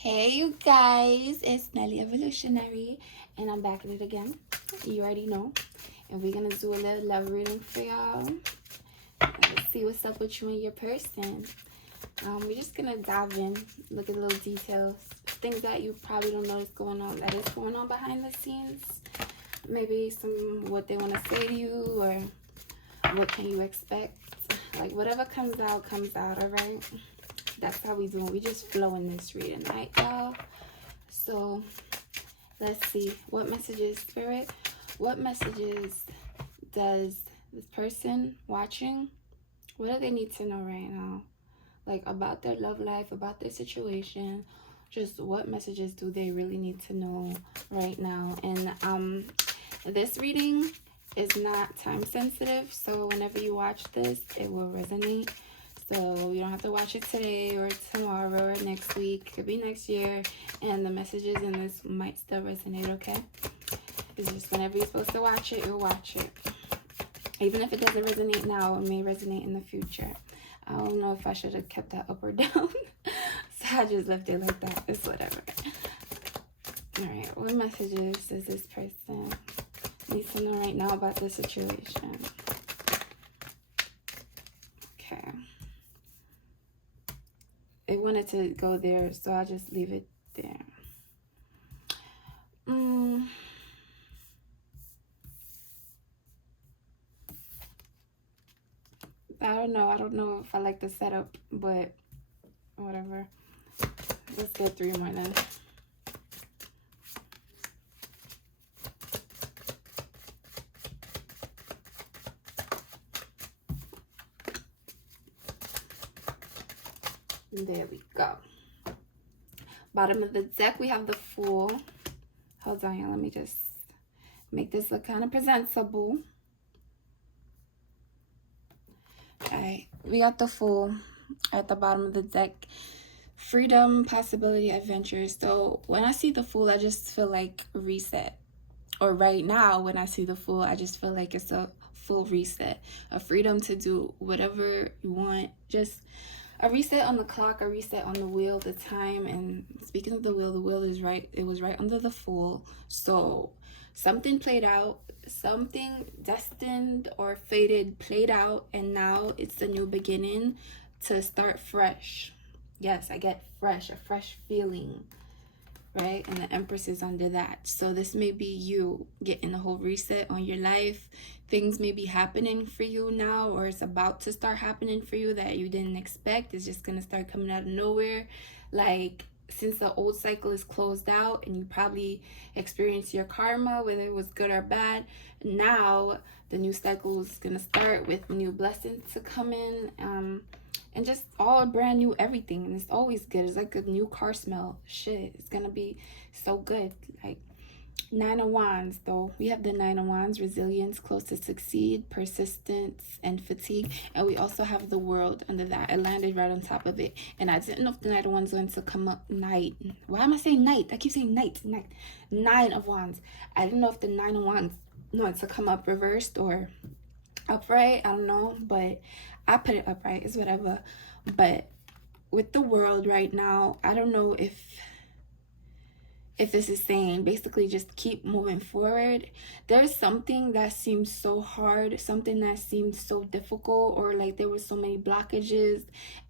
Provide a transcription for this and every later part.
Hey you guys, it's Nelly Evolutionary, and I'm back at it again. You already know. And we're gonna do a little love reading for y'all. Let's see what's up with you and your person. We're just gonna dive in, look at little details, things that you probably don't know that is going on behind the scenes. Maybe some what they want to say to you, or what can you expect. Like whatever comes out, all right? That's how we do it. We just flow in this reading, right, y'all? So let's see. What messages, Spirit? What messages does this person watching, what do they need to know right now? Like about their love life, about their situation. Just what messages do they really need to know right now? And this reading is not time sensitive, so whenever you watch this, it will resonate. So you don't have to watch it today or tomorrow or next week. It could be next year. And the messages in this might still resonate, okay? It's just whenever you're supposed to watch it, you'll watch it. Even if it doesn't resonate now, it may resonate in the future. I don't know if I should have kept that up or down. So I just left it like that. It's whatever. Alright, what messages does this person need to know right now about the situation? Okay. It wanted to go there, so I'll just leave it there. I don't know if I like the setup, but whatever. Let's get 3 more then. There we go. Bottom of the deck, we have the Fool. Hold on, y'all. Let me just make this look kind of presentable. Alright, we got the Fool at the bottom of the deck. Freedom, possibility, adventure. So when I see the Fool, I just feel like reset. Or right now, when I see the Fool, I just feel like it's a full reset. A freedom to do whatever you want. Just a reset on the clock, a reset on the wheel, the time. And speaking of the wheel is right. It was right under the Fool. So something played out, something destined or fated played out, and now it's a new beginning to start fresh. Yes, I get fresh, a fresh feeling, right? And the Empress is under that. So this may be you getting a whole reset on your life. Things may be happening for you now, or it's about to start happening for you that you didn't expect. It's just going to start coming out of nowhere. Like, since the old cycle is closed out and you probably experienced your karma, whether it was good or bad, now the new cycle is going to start with new blessings to come in. And just all brand new everything, and it's always good. It's like a new car smell. Shit, it's gonna be so good. Like, 9 of Wands, though. We have the 9 of Wands: resilience, close to succeed, persistence, and fatigue. And we also have the World under that. It landed right on top of it. And I didn't know if the 9 of Wands was going to come up. Night. Why am I saying night? I keep saying night. 9 of Wands. I didn't know if the 9 of Wands wanted to come up reversed or upright. I don't know, but I put it upright. It's whatever. But with the World right now, I don't know if this is saying basically just keep moving forward. There's something that seems so hard, something that seemed so difficult, or like there were so many blockages,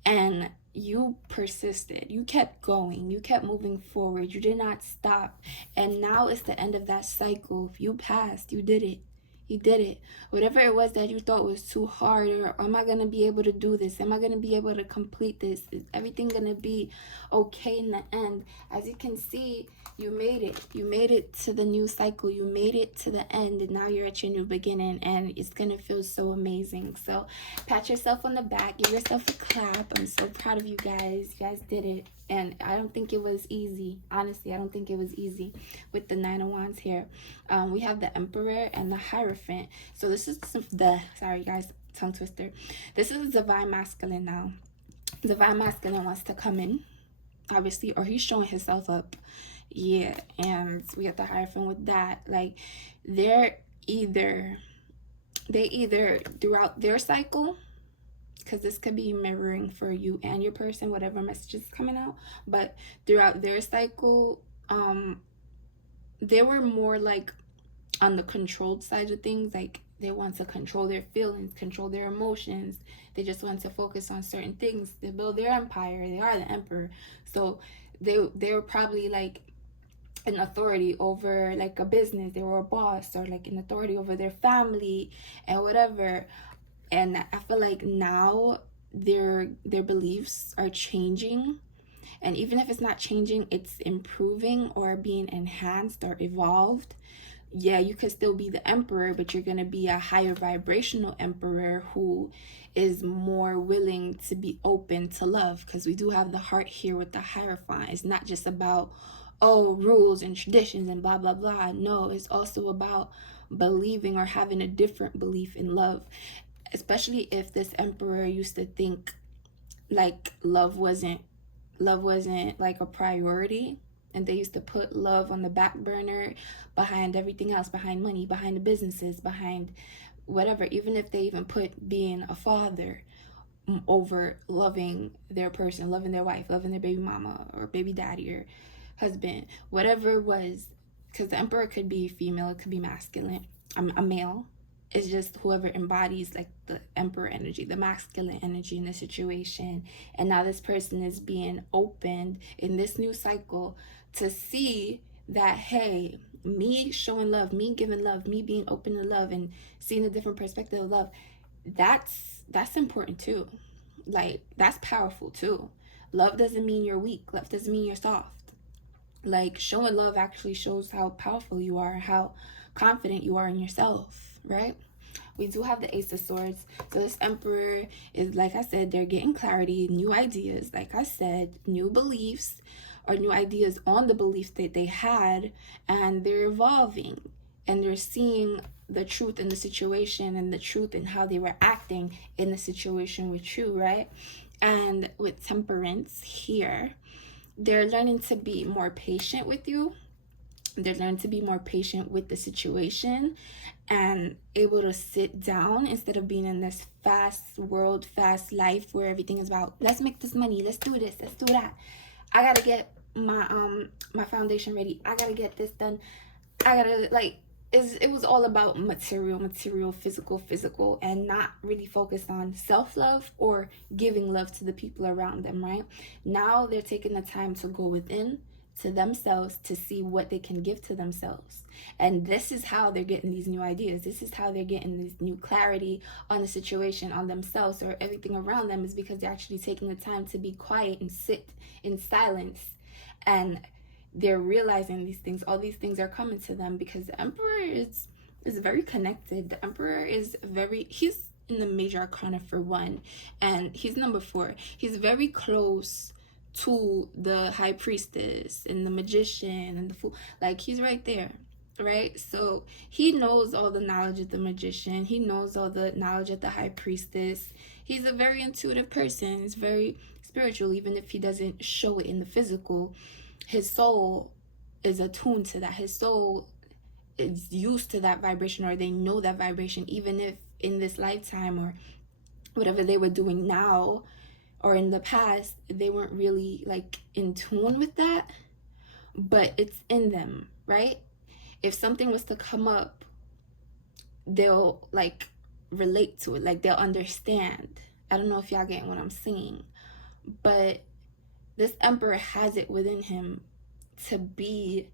and you persisted. You kept going. You kept moving forward. You did not stop. And now it's the end of that cycle. You passed. You did it. You did it. Whatever it was that you thought was too hard, or am I going to be able to do this? Am I going to be able to complete this? Is everything going to be okay in the end? As you can see, you made it. You made it to the new cycle. You made it to the end, and now you're at your new beginning, and it's going to feel so amazing. So pat yourself on the back. Give yourself a clap. I'm so proud of you guys. You guys did it. And I don't think it was easy. Honestly, I don't think it was easy with the 9 of Wands here. We have the Emperor and the Hierophant. So this is sorry guys, tongue twister. This is the Divine Masculine now. Divine Masculine wants to come in, obviously, or he's showing himself up. Yeah, and we got the Hierophant with that. Like, they either throughout their cycle, because this could be mirroring for you and your person, whatever message is coming out. But throughout their cycle, they were more like on the controlled side of things. Like they want to control their feelings, control their emotions. They just want to focus on certain things. They build their empire. They are the emperor. So they were probably like an authority over like a business. They were a boss, or like an authority over their family and whatever. And I feel like now their beliefs are changing, and even if it's not changing, it's improving or being enhanced or evolved. Yeah, you could still be the emperor, but you're going to be a higher vibrational emperor who is more willing to be open to love, because we do have the heart here with the Hierophant. It's not just about, oh, rules and traditions and blah blah blah. No, it's also about believing or having a different belief in love, especially if this emperor used to think like love wasn't like a priority, and they used to put love on the back burner behind everything else, behind money, behind the businesses, behind whatever. Even if they even put being a father over loving their person, loving their wife, loving their baby mama or baby daddy or husband, whatever it was. Because the emperor could be female, it could be masculine, a male. It's just whoever embodies like the emperor energy, the masculine energy in the situation. And now this person is being opened in this new cycle to see that, hey, me showing love, me giving love, me being open to love and seeing a different perspective of love, that's important too. Like that's powerful too. Love doesn't mean you're weak. Love doesn't mean you're soft. Like showing love actually shows how powerful you are, how confident you are in yourself, right? We do have the Ace of Swords. So this emperor is, like I said, they're getting clarity, new ideas, like I said, new beliefs or new ideas on the beliefs that they had, and they're evolving and they're seeing the truth in the situation and the truth in how they were acting in the situation with you, right? And with Temperance here, they're learning to be more patient with you. They're learning to be more patient with the situation and able to sit down instead of being in this fast world, fast life where everything is about, let's make this money, let's do this, let's do that. I gotta get my foundation ready. I gotta get this done. I gotta like it was all about material, physical, and not really focused on self-love or giving love to the people around them, right? Now they're taking the time to go within to themselves to see what they can give to themselves. And this is how they're getting these new ideas. This is how they're getting this new clarity on the situation, on themselves, or everything around them, is because they're actually taking the time to be quiet and sit in silence. And they're realizing these things. All these things are coming to them because the Emperor is very connected. The Emperor is he's in the major arcana for one, and he's number 4. He's very close to the High Priestess and the Magician and the Fool. Like he's right there, right? So he knows all the knowledge of the Magician. He knows all the knowledge of the High Priestess. He's a very intuitive person. He's very spiritual, even if he doesn't show it in the physical. His soul is attuned to that. His soul is used to that vibration, or they know that vibration, even if in this lifetime or whatever they were doing now or in the past, they weren't really like in tune with that, but it's in them, right? If something was to come up, they'll like relate to it, like they'll understand. I don't know if y'all getting what I'm saying, but this Emperor has it within him to be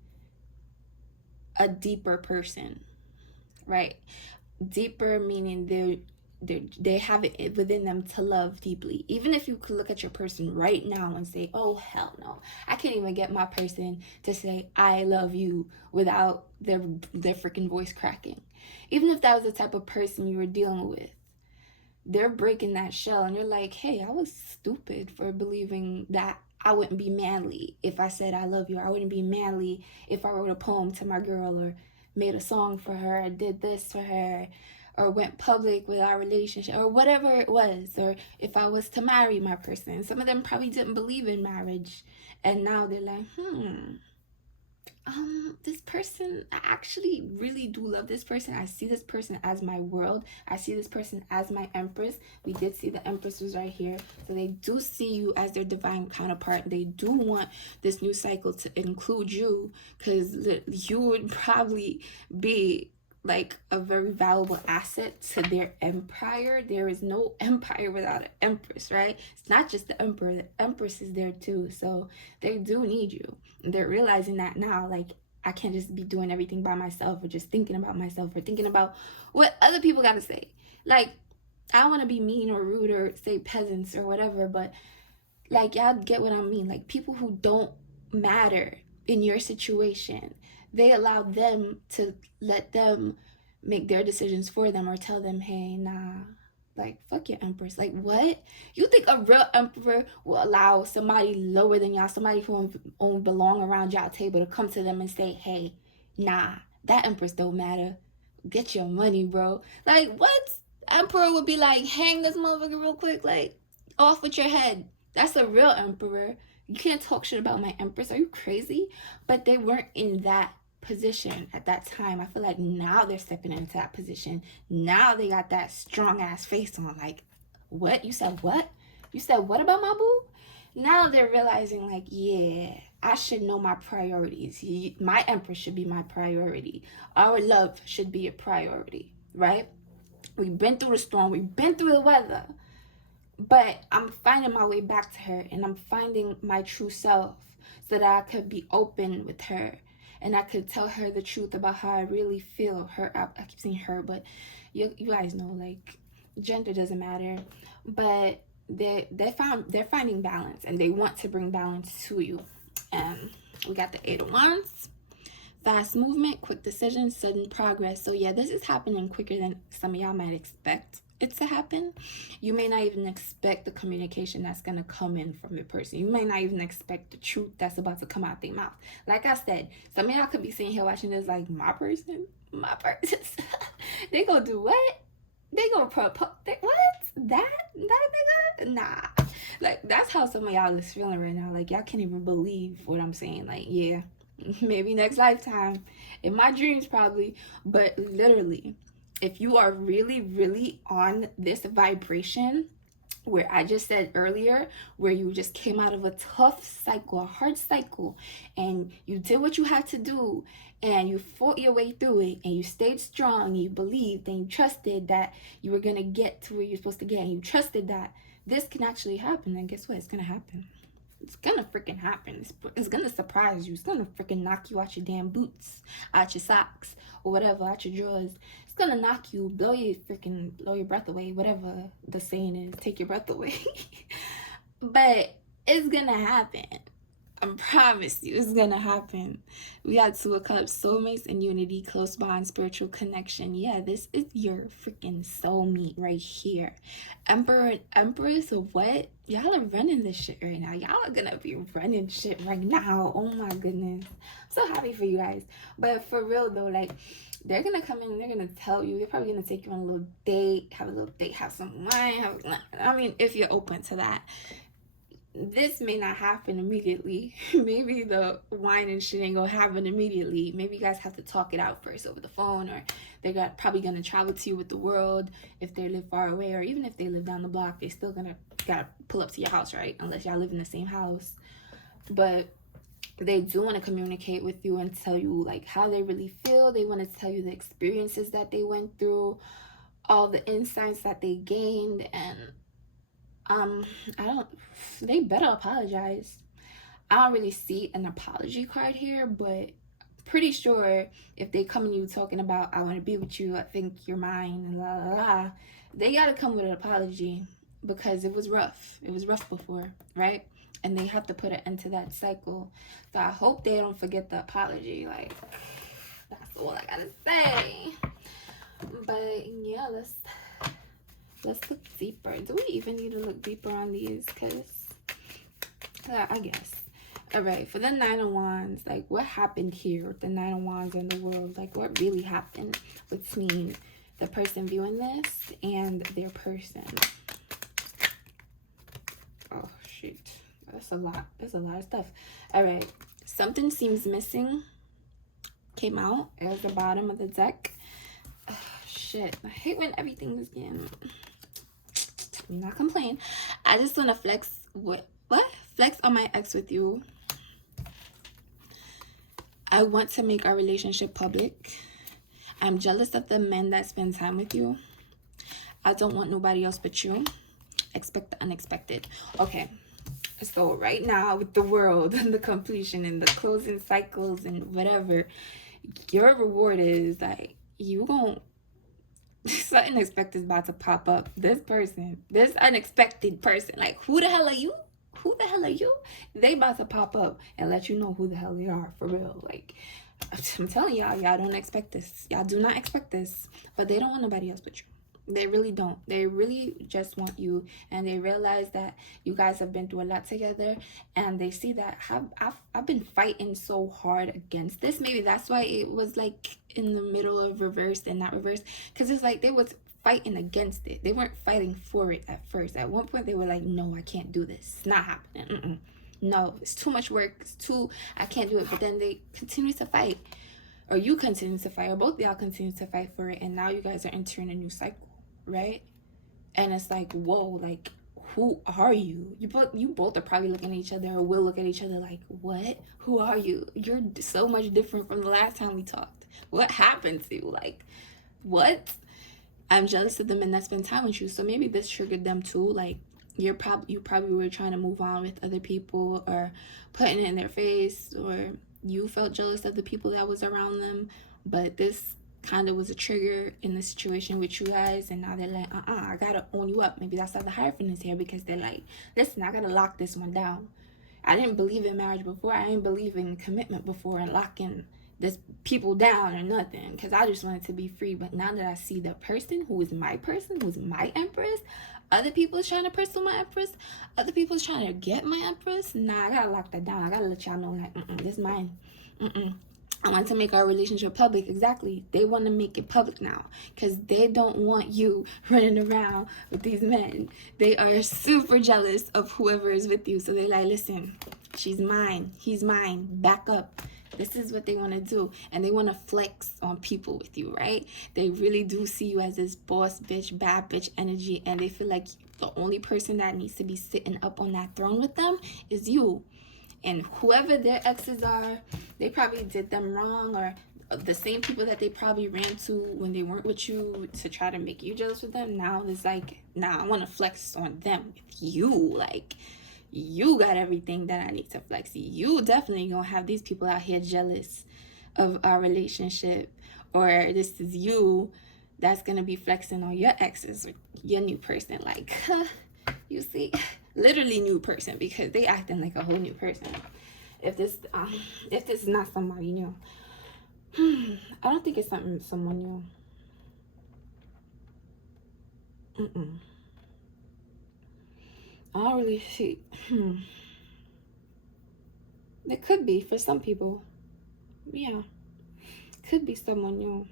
a deeper person, right? Deeper meaning they have it within them to love deeply. Even if you could look at your person right now and say, oh hell no, I can't even get my person to say I love you without their freaking voice cracking. Even if that was the type of person you were dealing with, they're breaking that shell, and you're like, hey, I was stupid for believing that I wouldn't be manly if I said I love you. I wouldn't be manly if I wrote a poem to my girl, or made a song for her, or did this for her, or went public with our relationship, or whatever it was, or if I was to marry my person. Some of them probably didn't believe in marriage, and now they're like, this person, I actually really do love this person. I see this person as my world. I see this person as my Empress. We did see the Empress was right here. So they do see you as their divine counterpart. They do want this new cycle to include you, because you would probably be like a very valuable asset to their empire. There is no empire without an Empress, right? It's not just the Emperor, the Empress is there too. So they do need you. They're realizing that now. Like, I can't just be doing everything by myself, or just thinking about myself, or thinking about what other people got to say. Like, I don't want to be mean or rude or say peasants or whatever, but like, y'all get what I mean. Like, people who don't matter in your situation, they allow them to let them make their decisions for them, or tell them, hey, nah, like, fuck your Empress. Like, what? You think a real emperor will allow somebody lower than y'all, somebody who don't belong around y'all table, to come to them and say, hey, nah, that Empress don't matter. Get your money, bro. Like, what? Emperor would be like, hang this motherfucker real quick, like, off with your head. That's a real emperor. You can't talk shit about my Empress. Are you crazy? But they weren't in that position at that time. I feel like now they're stepping into that position. Now they got that strong ass face on. Like, what? You said what? You said what about my boo? Now they're realizing, like, yeah, I should know my priorities. My Empress should be my priority. Our love should be a priority, right? We've been through the storm. We've been through the weather. But I'm finding my way back to her, and I'm finding my true self, so that I could be open with her, and I could tell her the truth about how I really feel. Her, I keep saying her, but you guys know, like, gender doesn't matter. But they're finding balance, and they want to bring balance to you. And we got the Eight of Wands. Fast movement, quick decisions, sudden progress. So yeah, this is happening quicker than some of y'all might expect it to happen. You may not even expect the communication that's going to come in from your person. You may not even expect the truth that's about to come out their mouth. Like I said, some of y'all could be sitting here watching this like, my person. They gonna do what? They gonna propose? What? That nigga? Nah. Like, that's how some of y'all is feeling right now. Like, y'all can't even believe what I'm saying. Like, yeah, maybe next lifetime, in my dreams probably, but literally, if you are really, really on this vibration where I just said earlier, where you just came out of a tough cycle, a hard cycle, and you did what you had to do, and you fought your way through it, and you stayed strong, and you believed, and you trusted that you were going to get to where you're supposed to get, and you trusted that this can actually happen, then guess what? It's going to happen. It's gonna freaking happen. It's gonna surprise you. It's gonna freaking knock you out your damn boots, out your socks, or whatever, out your drawers. It's gonna knock you, blow your breath away, whatever the saying is, take your breath away. But it's gonna happen. I promise you, it's gonna happen. We got Two of Cups, soulmates and unity, close bond, spiritual connection. Yeah, this is your freaking soulmate right here. Emperor and Empress, what? Y'all are running this shit right now. Y'all are gonna be running shit right now. Oh my goodness. I'm so happy for you guys. But for real though, like, they're gonna come in and they're gonna tell you, they're probably gonna take you on a little date, have some wine, I mean, if you're open to that. This may not happen immediately. Maybe the wine and shit ain't gonna happen immediately. Maybe you guys have to talk it out first over the phone, or they're probably gonna travel to you with the world if they live far away, or even if they live down the block, they still gotta pull up to your house, right? Unless y'all live in the same house. But they do want to communicate with you and tell you like how they really feel. They want to tell you the experiences that they went through, all the insights that they gained, and they better apologize. I don't really see an apology card here, but pretty sure if they come to you talking about, I want to be with you, I think you're mine, and la la la, they gotta come with an apology, because it was rough. It was rough before, right? And they have to put an end to that cycle. So I hope they don't forget the apology. Like, that's all I gotta say. But yeah, let's look deeper. Do we even need to look deeper on these? Because I guess. All right, for the Nine of Wands, like, what happened here with the Nine of Wands in the world? Like, what really happened between the person viewing this and their person? Oh, shoot. That's a lot. That's a lot of stuff. All right. Something seems missing came out. It was the bottom of the deck. Shit, I hate when everything is getting... I'm not complaining. I just want to flex what flex on my ex with you. I want to make our relationship public. I'm jealous of the men that spend time with you. I don't want nobody else but you. Expect the unexpected. Okay, so right now with the world and the completion and the closing cycles and whatever, your reward is like you gon' something unexpected is about to pop up. This unexpected person, like who the hell are you? Who the hell are you? They about to pop up and let you know who the hell they are for real. Like I'm telling y'all don't expect this. Y'all do not expect this. But they don't want nobody else but you. They really don't. They really just want you, and they realize that you guys have been through a lot together, and they see that I've been fighting so hard against this. Maybe that's why it was like in the middle of reverse and not reverse, because it's like they was fighting against it. They weren't fighting for it at first. At one point they were like, no, I can't do this. It's not happening. No, it's too much work. I can't do it. But then they continue to fight, or you continue to fight, or both of y'all continue to fight for it, and now you guys are entering a new cycle, right? And it's like, whoa, like who are you? You both are probably looking at each other, or will look at each other like, what? Who are you? You're so much different from the last time we talked. What happened to you? Like, what? I'm jealous of the men that spend time with you. So maybe this triggered them too. Like you probably were trying to move on with other people, or putting it in their face, or you felt jealous of the people that was around them. But this kind of was a trigger in the situation with you guys, and now they're like, I gotta own you up. Maybe that's why the Hierophant is here, because they're like, listen, I gotta lock this one down. I didn't believe in marriage before. I didn't believe in commitment before and locking this people down or nothing, because I just wanted to be free. But now that I see the person who is my person, who's my Empress, other people is trying to pursue my Empress, other people is trying to get my Empress, nah, I gotta lock that down. I gotta let y'all know, like, this is mine. I want to make our relationship public. Exactly. They want to make it public now, because they don't want you running around with these men. They are super jealous of whoever is with you. So they're like, listen, she's mine, he's mine, back up. This is what they want to do. And they want to flex on people with you, right? They really do see you as this boss bitch, bad bitch energy. And they feel like the only person that needs to be sitting up on that throne with them is you. And whoever their exes are, they probably did them wrong, or the same people that they probably ran to when they weren't with you to try to make you jealous with them. Now it's like, nah, I want to flex on them with you. Like, you got everything that I need to flex. You definitely gonna have these people out here jealous of our relationship, or this is you that's gonna be flexing on your exes or your new person. Like, you see, literally new person, because they acting like a whole new person. If this is not somebody new, I don't think it's someone new. I don't really see. It could be for some people. Yeah, could be someone new.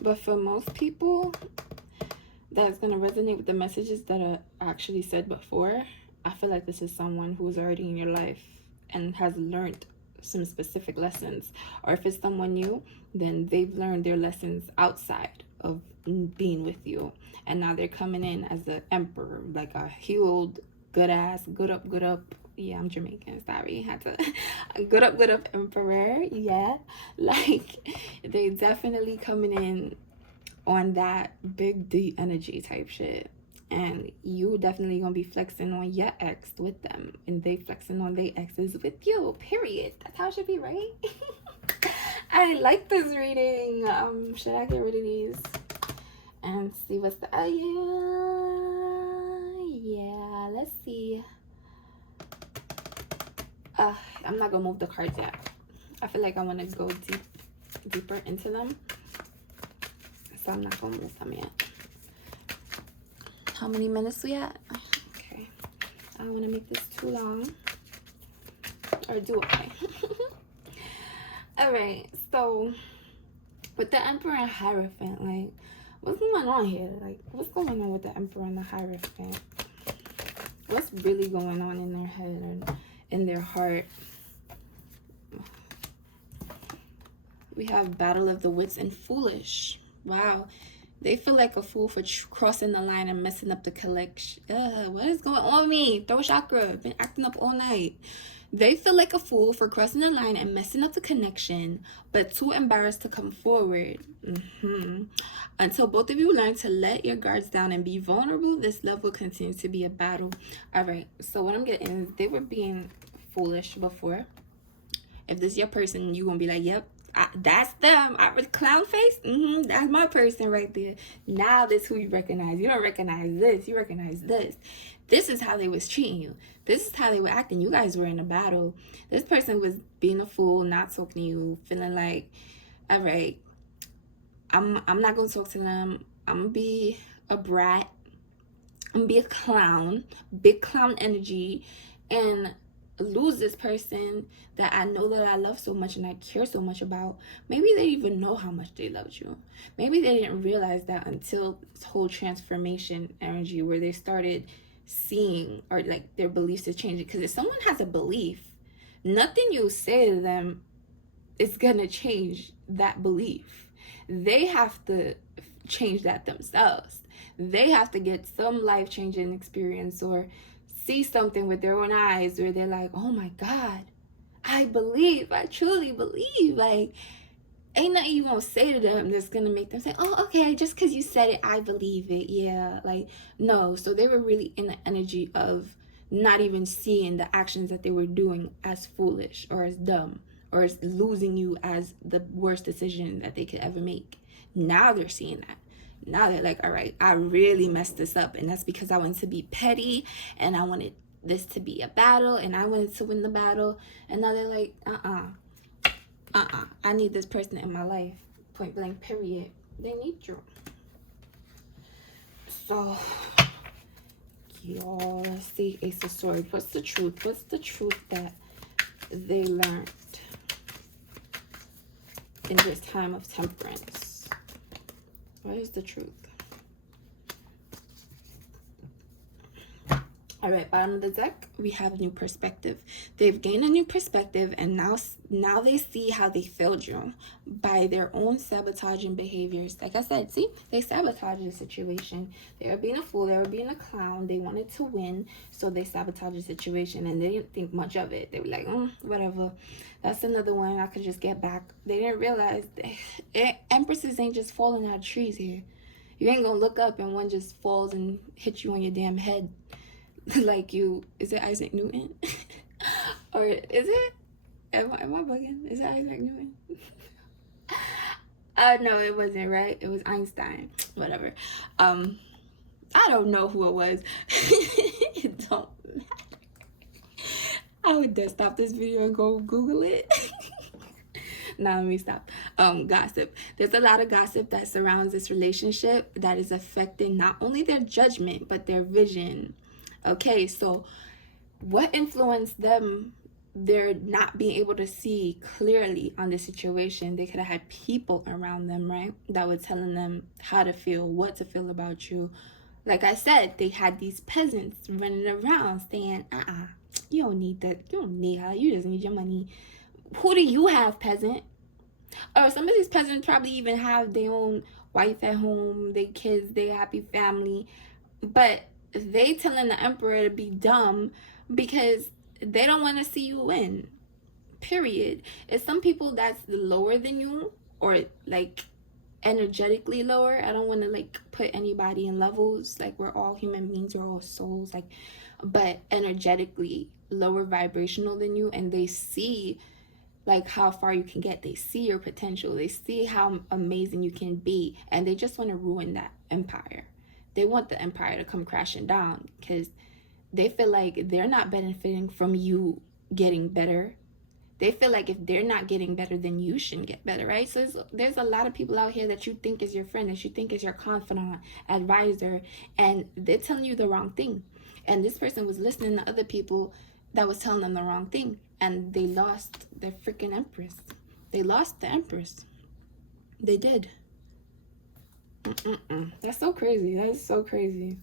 But for most people, that's going to resonate with the messages that I actually said before. I feel like this is someone who's already in your life and has learned some specific lessons. Or if it's someone new, then they've learned their lessons outside of being with you, and now they're coming in as the emperor, like a healed, good ass, good up. Yeah, I'm Jamaican, sorry, had to good up emperor. Yeah, like they definitely coming in on that big D energy type shit, and you definitely gonna be flexing on your ex with them, and they flexing on their exes with you, period. That's how it should be, right? I like this reading. Should I get rid of these and see what's the yeah, let's see. I'm not gonna move the cards yet. I feel like I want to go deeper into them, so I'm not gonna move them yet. How many minutes we at? Okay, I don't want to make this too long, or do I? All right, so with the Emperor and Hierophant, like, what's going on here? Like, what's going on with the Emperor and the Hierophant? What's really going on in their head and in their heart? We have battle of the wits and foolish. Wow. They feel like a fool for crossing the line and messing up the collection. What is going on with me? Throw chakra. Been acting up all night. They feel like a fool for crossing the line and messing up the connection, but too embarrassed to come forward. Until both of you learn to let your guards down and be vulnerable, this love will continue to be a battle. All right, so what I'm getting is they were being foolish before. If this is your person, you're going to be like, yep, that's them. I was clown face. That's my person right there. Now this who you recognize. You don't recognize this. You recognize this. This is how they was treating you. This is how they were acting. You guys were in a battle. This person was being a fool, not talking to you, feeling like, all right, I'm not going to talk to them. I'm going to be a brat. I'm going to be a clown. Big clown energy. And lose this person that I know that I love so much and I care so much about. Maybe they didn't even know how much they loved you. Maybe they didn't realize that until this whole transformation energy where they started seeing, or like their beliefs are changing. Because if someone has a belief, nothing you say to them is gonna change that belief. They have to change that themselves. They have to get some life-changing experience or see something with their own eyes where they're like, oh my God, I truly believe. Like, ain't nothing you gonna say to them that's gonna make them say, oh, okay, just because you said it, I believe it. Yeah, like, no. So they were really in the energy of not even seeing the actions that they were doing as foolish or as dumb or as losing you as the worst decision that they could ever make. Now they're seeing that. Now they're like, all right, I really messed this up. And that's because I wanted to be petty and I wanted this to be a battle and I wanted to win the battle. And now they're like, I need this person in my life. Point blank, period. They need you. So, y'all, let's see, Ace of Swords. What's the truth? What's the truth that they learned in this time of temperance? What is the truth? All right, bottom of the deck, we have new perspective. They've gained a new perspective, and now they see how they failed you by their own sabotaging behaviors. Like I said, see, they sabotaged the situation. They were being a fool. They were being a clown. They wanted to win, so they sabotaged the situation, and they didn't think much of it. They were like, whatever. That's another one. I could just get back. They didn't realize Empresses ain't just falling out of trees here. You ain't gonna look up and one just falls and hits you on your damn head. Like is it Isaac Newton? Or is it? Am I bugging? Is it Isaac Newton? No, it wasn't, right? It was Einstein. Whatever. I don't know who it was. It don't matter. I would just stop this video and go Google it. Now let me stop. Gossip. There's a lot of gossip that surrounds this relationship that is affecting not only their judgment, but their vision. Okay, so what influenced them? They're not being able to see clearly on the situation. They could have had people around them, right, that were telling them how to feel, what to feel about you. Like I said, they had these peasants running around saying, you don't need that. You don't need her. You just need your money. Who do you have, peasant? Or some of these peasants probably even have their own wife at home, their kids, their happy family. But they telling the emperor to be dumb because they don't want to see you win. Period. It's some people that's lower than you, or like energetically lower. I don't want to like put anybody in levels. Like, we're all human beings, we're all souls. Like, but energetically lower vibrational than you, and they see like how far you can get. They see your potential. They see how amazing you can be, and they just want to ruin that empire. They want the empire to come crashing down because they feel like they're not benefiting from you getting better. They feel like if they're not getting better, then you shouldn't get better, right? So there's a lot of people out here that you think is your friend, that you think is your confidant, advisor, and they're telling you the wrong thing. And this person was listening to other people that was telling them the wrong thing, and they lost their freaking Empress. They lost the Empress. They did. That's so crazy. That is so crazy.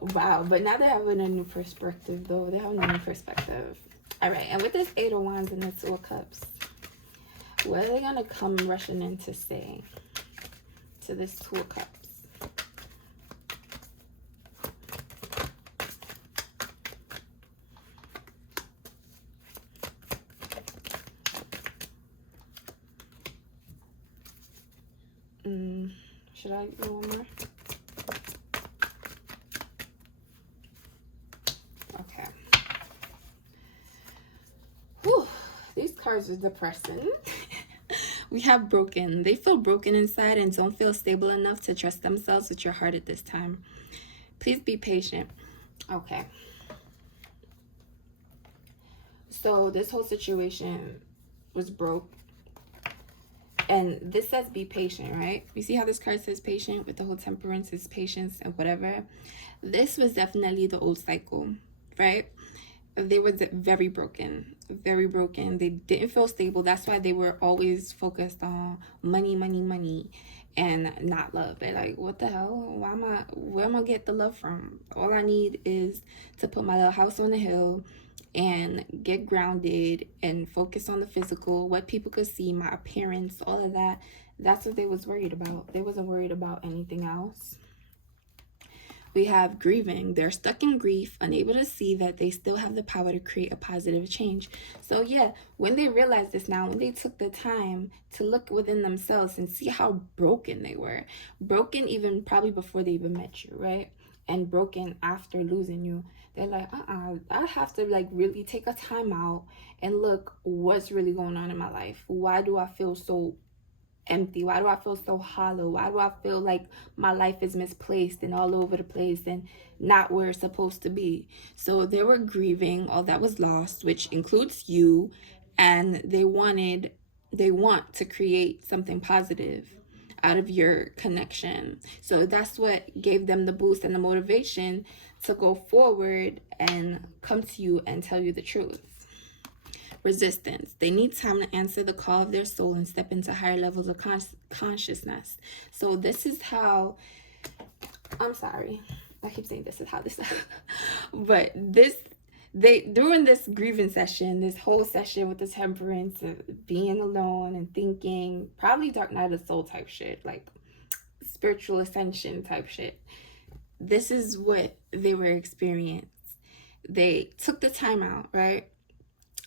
Wow. But now they're having a new perspective, though. They're having a new perspective. All right. And with this 8 of Wands and the 2 of Cups, What are they gonna come rushing in to say to this Two of Cups? Should I do one more? Okay. Whew. These cards are depressing. We have broken. They feel broken inside and don't feel stable enough to trust themselves with your heart at this time. Please be patient. Okay. So this whole situation was broke. And this says be patient, right? You see how this card says patient with the whole temperance is patience and whatever. This was definitely the old cycle, right? They were very broken, very broken. They didn't feel stable. That's why they were always focused on money, money, money, and not love. They're like, what the hell? Where am I get the love from? All I need is to put my little house on the hill and get grounded and focus on the physical, what people could see, my appearance, all of that. That's what they was worried about. They wasn't worried about anything else. We have grieving. They're stuck in grief, unable to see that they still have the power to create a positive change. So yeah, when they realized this now, when they took the time to look within themselves and see how broken they were, broken even probably before they even met you, right? And broken after losing you, they're like, I have to like really take a time out and look what's really going on in my life. Why do I feel so empty? Why do I feel so hollow? Why do I feel like my life is misplaced and all over the place and not where it's supposed to be? So they were grieving all that was lost, which includes you, and they want to create something positive out of your connection. So that's what gave them the boost and the motivation to go forward and come to you and tell you the truth. Resistance. They need time to answer the call of their soul and step into higher levels of consciousness. So this is how, I'm sorry, I keep saying this is how this, but during this grieving session, this whole session with the temperance, being alone and thinking, probably dark night of the soul type shit, like spiritual ascension type shit. This is what they were experiencing. They took the time out, right?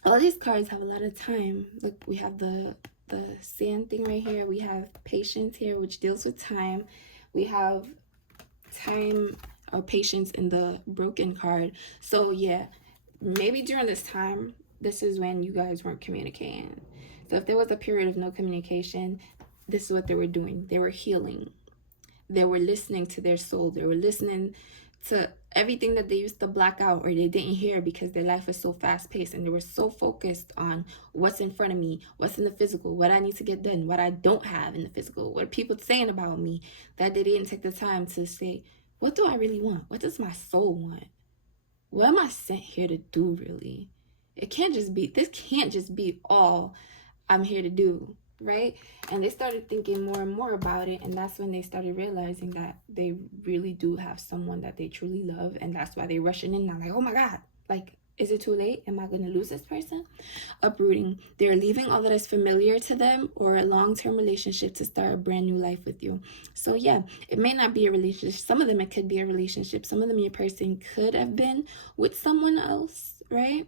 All these cards have a lot of time. Look, we have the sand thing right here. We have patience here, which deals with time. We have time or patience in the broken card. So yeah, maybe during this time, this is when you guys weren't communicating. So if there was a period of no communication, this is what they were doing. They were healing. They were listening to their soul. They were listening to everything that they used to black out or they didn't hear because their life was so fast paced and they were so focused on what's in front of me, what's in the physical, what I need to get done, what I don't have in the physical, what are people saying about me, that they didn't take the time to say, what do I really want? What does my soul want? What am I sent here to do really? This can't just be all I'm here to do, right? And they started thinking more and more about it, and that's when they started realizing that they really do have someone that they truly love, and that's why they're rushing in now, like, oh my God, like, is it too late? Am I going to lose this person? Uprooting. They're leaving all that is familiar to them or a long-term relationship to start a brand new life with you. So yeah, it may not be a relationship. Some of them, it could be a relationship. Some of them, your person could have been with someone else, right?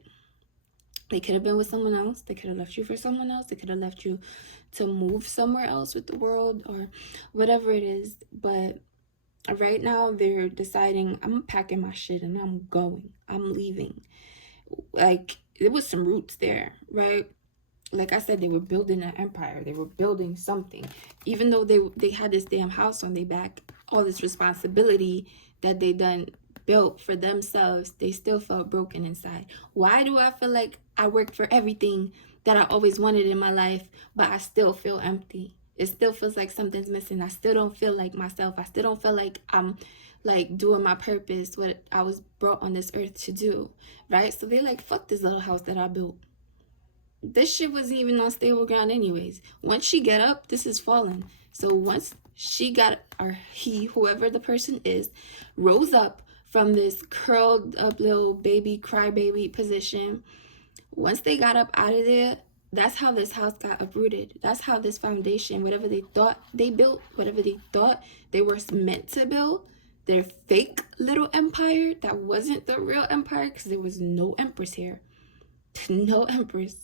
They could have been with someone else. They could have left you for someone else. They could have left you to move somewhere else with the world or whatever it is. But right now, they're deciding, I'm packing my shit and I'm going. I'm leaving. Like, there was some roots there, right? Like I said, they were building an empire. They were building something. Even though they had this damn house on their back, all this responsibility that they done built for themselves, they still felt broken inside. Why do I feel like I work for everything that I always wanted in my life, but I still feel empty? It still feels like something's missing. I still don't feel like myself. I still don't feel like I'm like doing my purpose, what I was brought on this earth to do, right? So they're like, fuck this little house that I built. This shit wasn't even on stable ground anyways. Once she get up, this is falling. So once she got, or he, whoever the person is, rose up from this curled up little baby crybaby position, once they got up out of there, That's how this house got uprooted. That's how this foundation, whatever they thought they built, whatever they thought they were meant to build, their fake little empire that wasn't the real empire, because there was no Empress here. No Empress.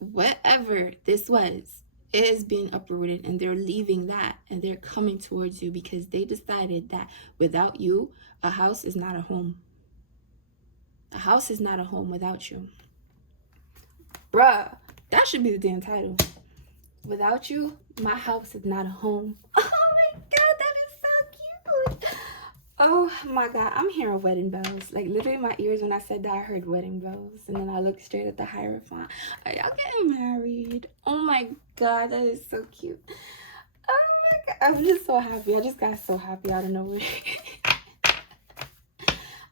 Whatever this was, it is being uprooted, and they're leaving that, and they're coming towards you because they decided that without you, a house is not a home. A house is not a home without you. Bruh, that should be the damn title. Without you, my house is not a home. Oh my god, that is so cute. Oh my god, I'm hearing wedding bells. Like, literally my ears, when I said that, I heard wedding bells. And then I looked straight at the Hierophant. Are y'all getting married? Oh my god, that is so cute. Oh my god, I'm just so happy. I just got so happy out of nowhere.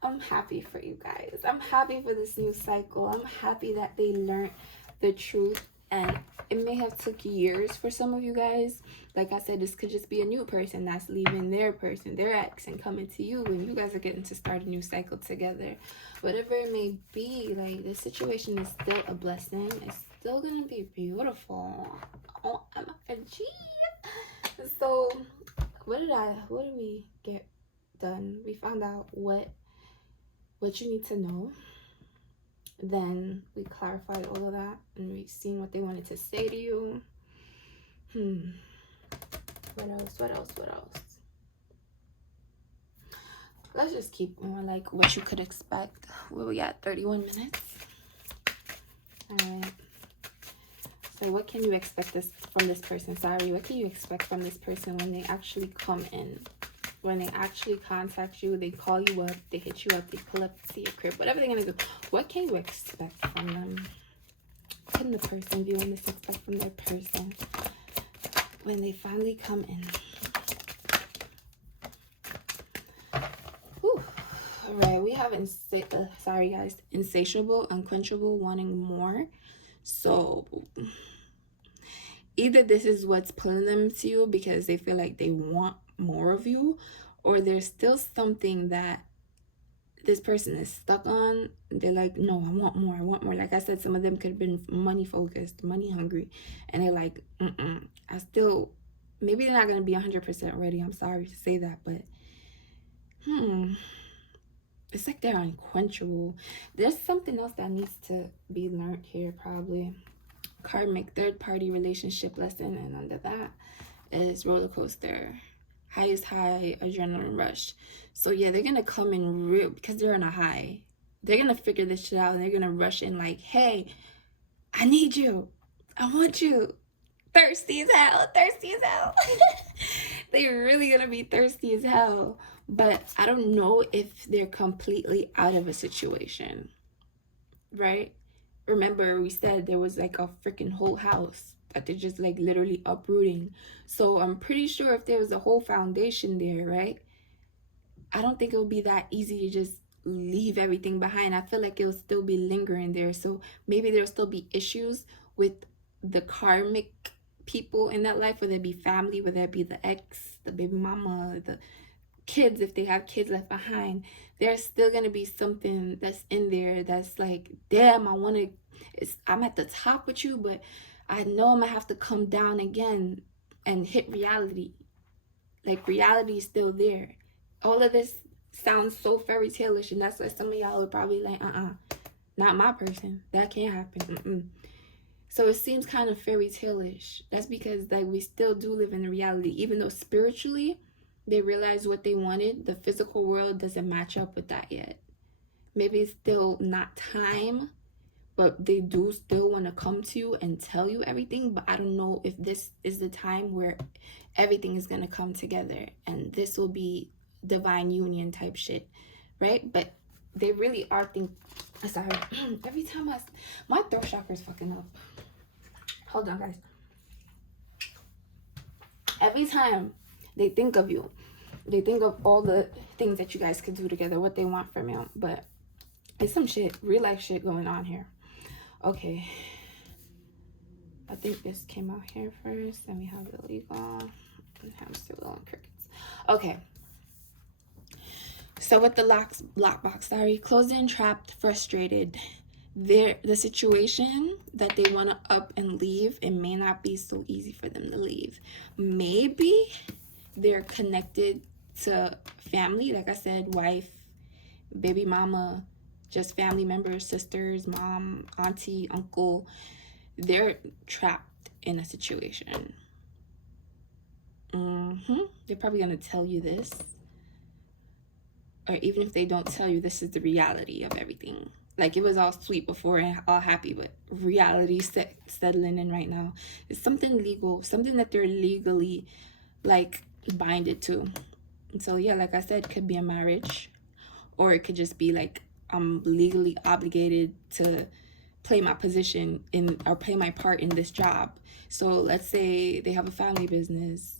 I'm happy for you guys. I'm happy for this new cycle. I'm happy that they learned the truth, and it may have took years for some of you guys. Like I said, this could just be a new person that's leaving their person, their ex, and coming to you, and you guys are getting to start a new cycle together. Whatever it may be, like, this situation is still a blessing. It's still gonna be beautiful. Oh, I'm a G. So what did we get done? We found out what you need to know. Then we clarified all of that, and we've seen what they wanted to say to you. What else? Let's just keep going, like, what you could expect. Where we at? 31 minutes. All right. So what can you expect from this person? Sorry, what can you expect from this person when they actually come in? When they actually contact you, they call you up, they hit you up, they pull up to your crib, whatever they're gonna do. What can you expect from them? What can the person viewing this expect from their person when they finally come in? Whew. All right, we have insatiable, unquenchable, wanting more. So either this is what's pulling them to you because they feel like they want more of you, or there's still something that this person is stuck on. They're like, no, I want more. Like I said, some of them could have been money focused, money hungry, and they're like, I still, maybe they're not going to be 100% ready. I'm sorry to say that, but it's like they're unquenchable. There's something else that needs to be learned here, probably. Karmic third party relationship lesson, and under that is roller coaster, highest high, adrenaline rush. So yeah, they're gonna come in real because they're on a high. They're gonna figure this shit out, and they're gonna rush in like, hey, I need you, I want you, thirsty as hell. They're really gonna be thirsty as hell, but I don't know if they're completely out of a situation, right? Remember, we said there was like a freaking whole house that they're just like literally uprooting. So I'm pretty sure if there was a whole foundation there, right? I don't think it would be that easy to just leave everything behind. I feel like it will still be lingering there. So maybe there'll still be issues with the karmic people in that life, whether it be family, whether it be the ex, the baby mama, the kids, if they have kids left behind. There's still gonna be something that's in there that's like, damn, I'm at the top with you, but I know I'm gonna have to come down again and hit reality. Like, reality is still there. All of this sounds so fairy tale-ish, and that's why some of y'all are probably like, not my person, that can't happen. So it seems kind of fairy tale-ish. That's because, like, we still do live in the reality, even though spiritually they realize what they wanted. The physical world doesn't match up with that yet. Maybe it's still not time, but they do still want to come to you and tell you everything. But I don't know if this is the time where everything is going to come together, and this will be divine union type shit, right? But they really are sorry. Every time my throat chakra is fucking up. Hold on, guys. Every time they think of you, they think of all the things that you guys could do together, what they want from you. But it's some shit, real life shit going on here. Okay. I think this came out here first. Then we have illegal and hamster wheel and crickets. Okay. So with the lockbox, closed in, trapped, frustrated. The situation that they want to up and leave, it may not be so easy for them to leave. Maybe they're connected to family, like I said, wife, baby mama, just family members, sisters, mom, auntie, uncle. They're trapped in a situation. They're probably going to tell you this. Or even if they don't tell you, this is the reality of everything. Like, it was all sweet before and all happy, but reality settling in right now. It's something legal, something that they're legally, like, binded to. And so, yeah, like I said, it could be a marriage. Or it could just be like, I'm legally obligated to play my position in, or play my part in this job. So let's say they have a family business,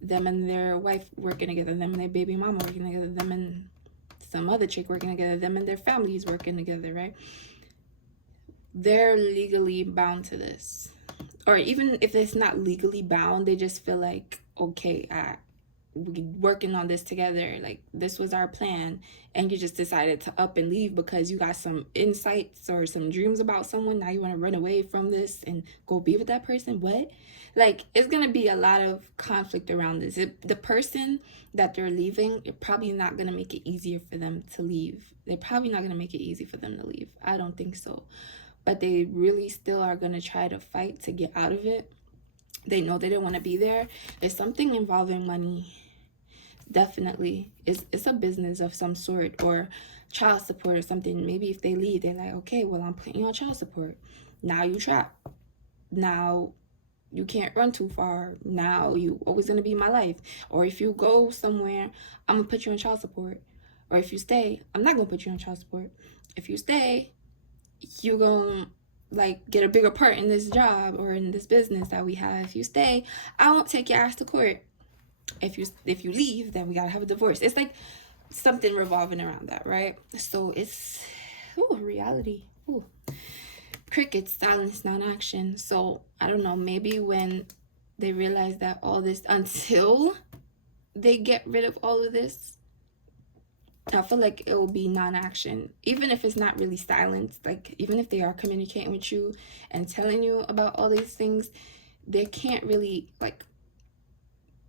them and their wife working together, them and their baby mama working together, them and some other chick working together, them and their families working together, right? They're legally bound to this. Or even if it's not legally bound, they just feel like, okay, we working on this together, like this was our plan, and you just decided to up and leave because you got some insights or some dreams about someone. Now you want to run away from this and go be with that person. What? Like, it's gonna be a lot of conflict around this. The person that they're leaving, you're probably not gonna make it easier for them to leave. They're probably not gonna make it easy for them to leave. I don't think so. But they really still are gonna try to fight to get out of it. They know they don't want to be there. There's something involving money. Definitely. It's a business of some sort, or child support or something. Maybe if they leave, they're like, okay, well, I'm putting you on child support. Now you trapped. Now you can't run too far. Now you always gonna be in my life. Or if you go somewhere, I'm gonna put you on child support. Or if you stay, I'm not gonna put you on child support. If you stay, you gonna like get a bigger part in this job or in this business that we have. If you stay, I won't take your ass to court. If you leave, then we gotta have a divorce. It's like something revolving around that, right? So it's reality. Crickets, silence, non-action. So I don't know, maybe when they realize that all this, until they get rid of all of this, I feel like it will be non-action. Even if it's not really silence, like even if they are communicating with you and telling you about all these things, they can't really like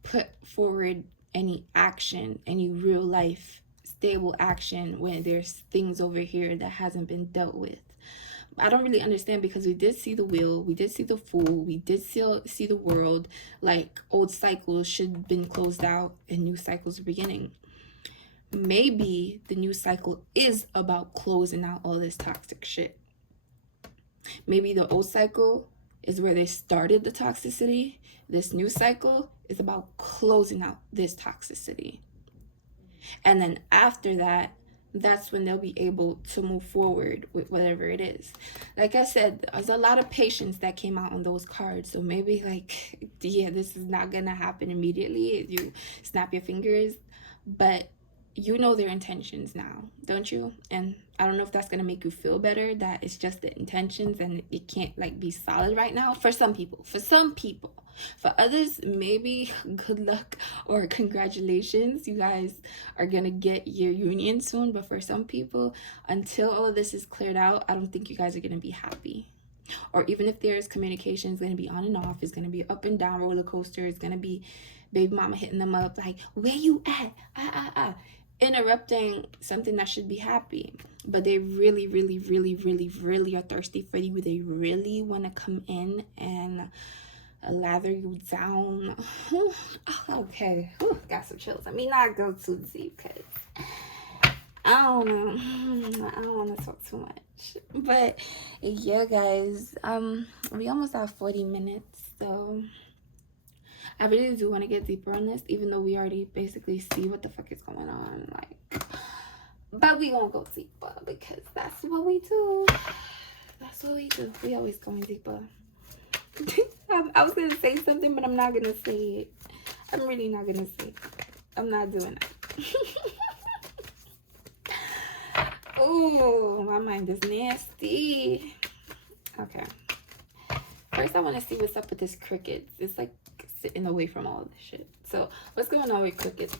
put forward any action, any real life stable action when there's things over here that hasn't been dealt with. I don't really understand, because we did see the wheel, we did see the fool, we did see the world. Like, old cycles should have been closed out and new cycles are beginning. Maybe the new cycle is about closing out all this toxic shit. Maybe the old cycle is where they started the toxicity. This new cycle is about closing out this toxicity. And then after that, that's when they'll be able to move forward with whatever it is. Like I said, there's a lot of patience that came out on those cards. So maybe like, yeah, this is not gonna happen immediately. You snap your fingers, but you know their intentions now, don't you? And I don't know if that's gonna make you feel better, that it's just the intentions and it can't like be solid right now. For some people. For others, maybe good luck or congratulations. You guys are gonna get your union soon. But for some people, until all of this is cleared out, I don't think you guys are gonna be happy. Or even if there's communication, it's gonna be on and off. It's gonna be up and down roller coaster. It's gonna be baby mama hitting them up like, where you at? Interrupting something that should be happy. But they really, really, really, really, really are thirsty for you. They really want to come in and lather you down. Okay, got some chills. Let me not go too deep, because I don't know. I don't want to talk too much. But yeah, guys, we almost have 40 minutes, so I really do want to get deeper on this, even though we already basically see what the fuck is going on. Like, but we gonna go deeper, because that's what we do. That's what we do. We always going deeper. I was gonna say something, but I'm not gonna say it. I'm really not gonna say it. I'm not doing it. Oh, my mind is nasty. Okay. First, I want to see what's up with this crickets. It's like sitting away from all this shit. So, what's going on with crickets?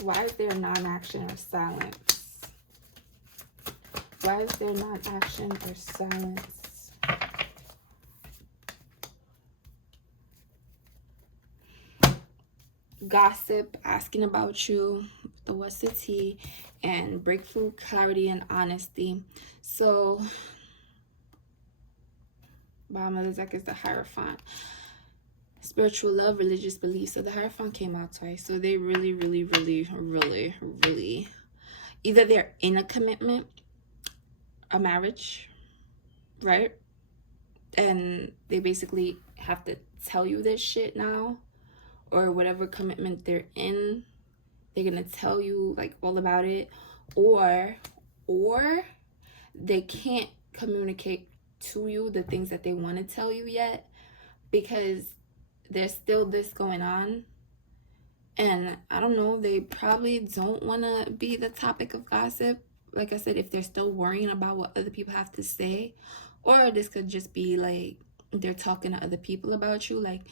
Why is there non-action or silence? Why is there not action or silence? Gossip, asking about you, the what's the tea, and breakthrough, clarity, and honesty. So, bottom of the deck is the Hierophant. Spiritual love, religious beliefs. So the Hierophant came out twice. So they really, really, really, really, really, either they're in a commitment, a marriage, right? And they basically have to tell you this shit now, or whatever commitment they're in, they're gonna tell you like all about it, or they can't communicate to you the things that they want to tell you yet because there's still this going on. And I don't know, they probably don't want to be the topic of gossip. Like I said, if they're still worrying about what other people have to say, or this could just be like they're talking to other people about you, like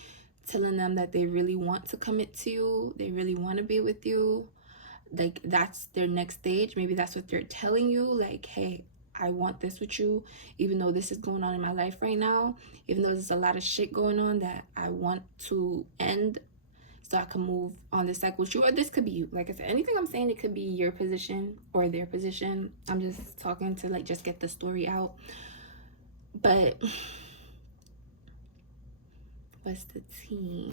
telling them that they really want to commit to you, they really want to be with you, like that's their next stage. Maybe that's what they're telling you, like, hey, I want this with you, even though this is going on in my life right now, even though there's a lot of shit going on that I want to end so I can move on this cycle with you. Or this could be you. Like I said, anything I'm saying, it could be your position or their position. I'm just talking to like just get the story out. But what's the tea?